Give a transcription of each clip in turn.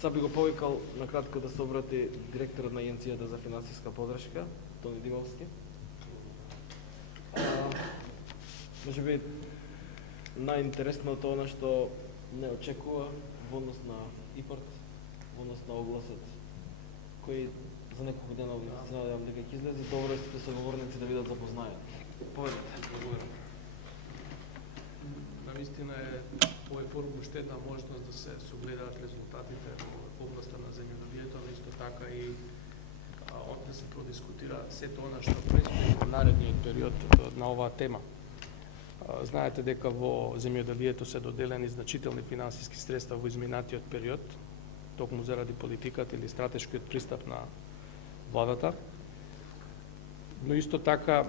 Сега би го повикал на кратко да се обрати директорот на Агенцијата за финансиска подршка, Тони Димовски. Може би најинтересното она што не очекува во однос на ИПАРТ, во однос на огласот, кој за неколку дена се надевам дека ќе излезе, добро е сите соговорници да бидат запознаени. Поведете. Благодарам. Навистина е овој форум уште една можност да се согледаат резултатите во областа на земјоделието, но исто така и да се продискутира сето она што предстои во наредниот период на оваа тема. Знаете дека во земјоделието се доделени значителни финансиски средства во изминатиот период, токму заради политиката или стратешкиот пристап на владата. Но исто така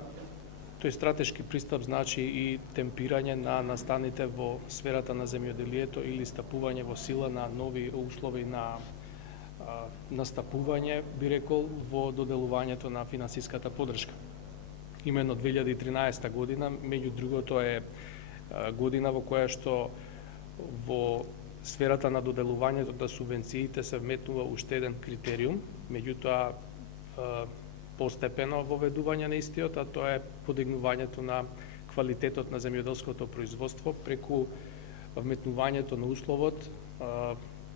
тој стратешки пристап значи и темпирање на настаните во сферата на земјоделието или стапување во сила на нови услови на настапување, би рекол, во доделувањето на финансиската подршка. Именно 2013 година, меѓу другото, е година во која што во сферата на доделувањето на субвенциите се вметнува уште еден критериум, меѓутоа постепено воведување на истиот, а тоа е подигнувањето на квалитетот на земјоделското производство преку вметнувањето на условот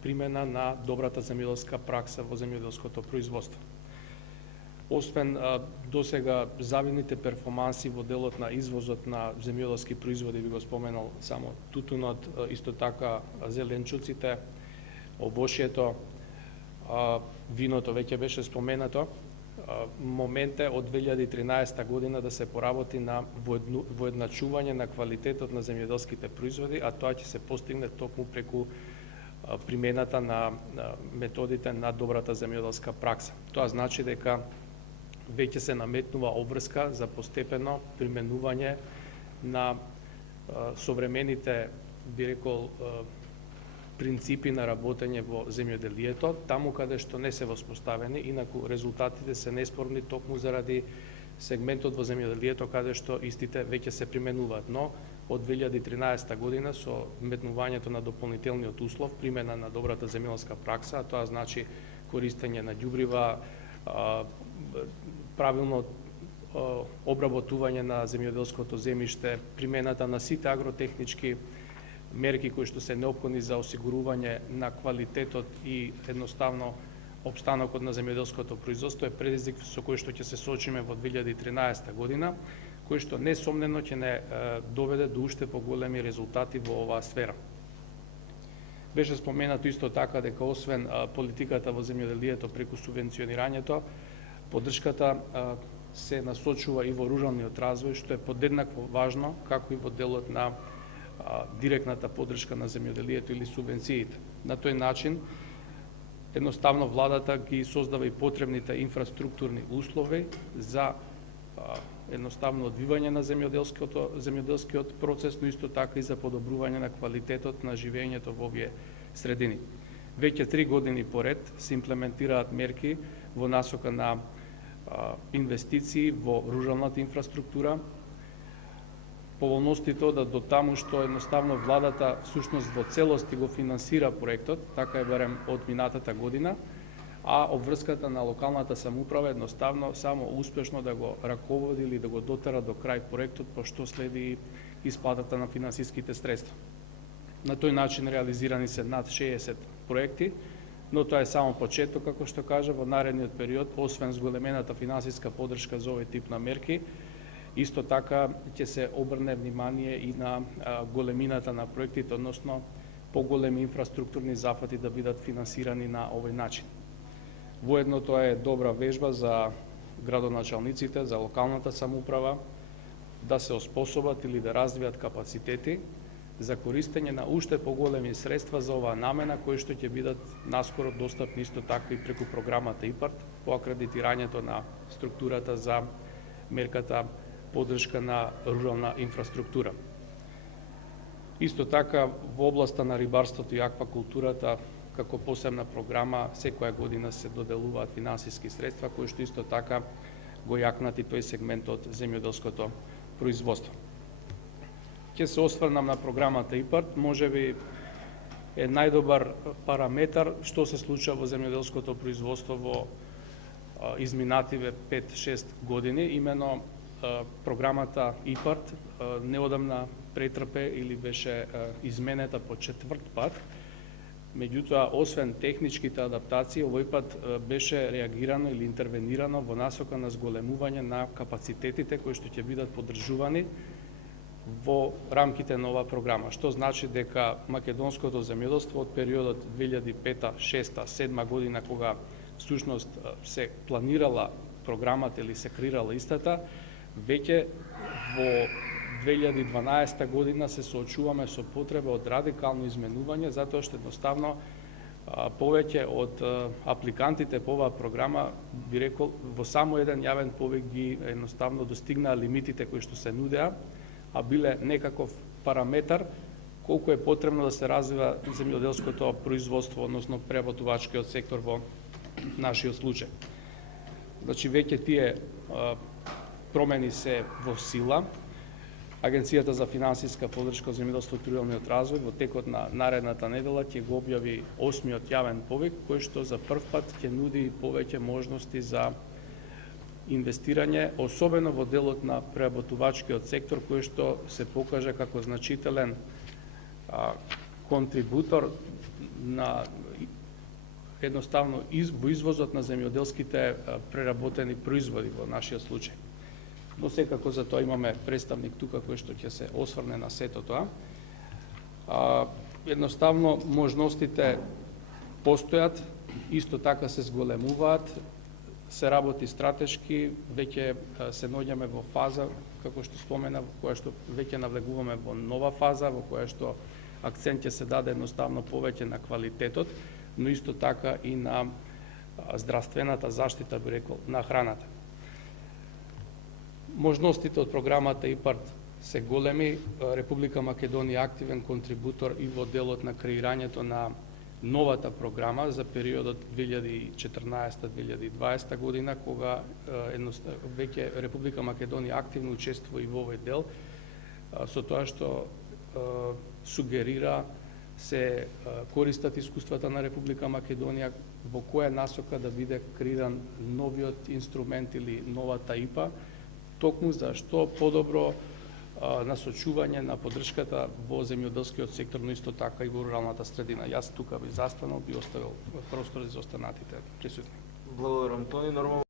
примена на добрата земјоделска пракса во земјоделското производство. Освен досега завидните перформанси во делот на извозот на земјоделски производи, би го споменал само тутунот, исто така зеленчуците, овошјето, виното веќе беше споменато. Момент е од 2013 година да се поработи на воедначување на квалитетот на земјоделските производи, а тоа ќе се постигне токму преку примената на методите на добрата земјоделска пракса. Тоа значи дека веќе се наметнува обврска за постепено применување на современите, би рекол, принципи на работење во земјоделието, таму каде што не се воспоставени, инаку резултатите се неспорни токму заради сегментот во земјоделието каде што истите веќе се применуваат. Но од 2013 година со вметнувањето на дополнителниот услов, примена на добрата земјоделска пракса, а тоа значи користење на ѓубрива, правилно обработување на земјоделското земјиште, примената на сите агротехнички мерки кои што се неопходни за осигурување на квалитетот и едноставно опстанокот на земјоделското производство е предизвик со кој што ќе се соочиме во 2013 година, кој што несомнено ќе не доведе до уште поголеми резултати во оваа сфера. Беше споменато исто така дека освен политиката во земјоделието преку субвенционирањето, поддршката се насочува и во руралниот развој, што е подеднакво важно како и во делот на директната поддршка на земјоделието или субвенциите. На тој начин, едноставно владата ги создава и потребните инфраструктурни услови за едноставно одвивање на земјоделскиот процес, но исто така и за подобрување на квалитетот на живењето во овие средини. Веќе 3 години поред се имплементираат мерки во насока на инвестиции во руралната инфраструктура, поволностите да до таму што едноставно владата всушност во целости го финансира проектот, така е барем од минатата година, а обврската на локалната самоуправа едноставно само успешно да го раководи или да го дотера до крај проектот, пошто следи исплатата на финансиските средства. На тој начин реализирани се над 60 проекти, но тоа е само почеток, како што кажа, во наредниот период, освен зголемената финансиска поддршка за овој тип на мерки, исто така ќе се обрне внимание и на големината на проектите, односно поголеми инфраструктурни зафати да бидат финансирани на овој начин. Воедно тоа е добра вежба за градоначалниците, за локалната самоуправа, да се оспособат или да развијат капацитети за користење на уште поголеми средства за оваа намена, кои што ќе бидат наскоро достапни исто така и преку програмата ИПАРТ по акредитирањето на структурата за мерката поддршка на рурална инфраструктура. Исто така во областа на рибарството и аквакултурата како посебна програма секоја година се доделуваат финансиски средства кои што исто така го јакнат и тој сегмент од земјоделското производство. Ќе се осврнам на програмата ИПАРТ, можеби е најдобар параметар што се случува во земјоделското производство во изминативе 5-6 години. Имено програмата ИПАРТ неодамна претрпе или беше изменета по 4 пат. Меѓутоа, освен техничките адаптации, овој пат беше реагирано или интервенирано во насока на зголемување на капацитетите кои што ќе бидат поддржувани во рамките на оваа програма, што значи дека македонското земјоделство од периодот 2005, 2006, 2007 година, кога всушност се планирала програмата или се креирала истата, веќе во 2012 година се соочуваме со потреба од радикално изменување, затоа што едноставно повеќе од апликантите по оваа програма, би рекол, во само еден јавен повик ги едноставно достигнаа лимитите кои што се нудеа, а биле некаков параметар колку е потребно да се развива земјоделското производство, односно преработувачкиот сектор во нашиот случај. Значи, веќе тие промени се во сила. Агенцијата за финансиска поддршка за земјоделството и руралниот развој во текот на наредната недела ќе го објави 8-миот јавен повик, кој што за прв пат ќе нуди повеќе можности за инвестирање, особено во делот на преработувачкиот сектор, кој што се покажа како значителен контрибутор на едноставно во извозот на земјоделските преработени производи во нашиот случај. Но секако за тоа имаме представник тука кој што ќе се осврне на сето тоа. Едноставно можностите постојат, исто така се зголемуваат, се работи стратешки, веќе се наоѓаме во фаза, како што спомена, во која што веќе навлегуваме во нова фаза, во која што акцент ќе се даде едноставно повеќе на квалитетот, но исто така и на здравствената заштита, би рекол, на храната. Можностите од програмата ИПАРТ се големи. Република Македонија е активен контрибутор и во делот на креирањето на новата програма за периодот 2014-2020 година, кога веќе Република Македонија активно учествува и во овој дел, со тоа што сугерира се користат искуствата на Република Македонија во која насока да биде креиран новиот инструмент или новата ИПА, токму за што подобро насочување на поддршката во земјоделскиот сектор, но исто така и во руралната средина. Јас тука би застанал, би оставил простор за останатите присутни. Благодарам, Тони. Нормално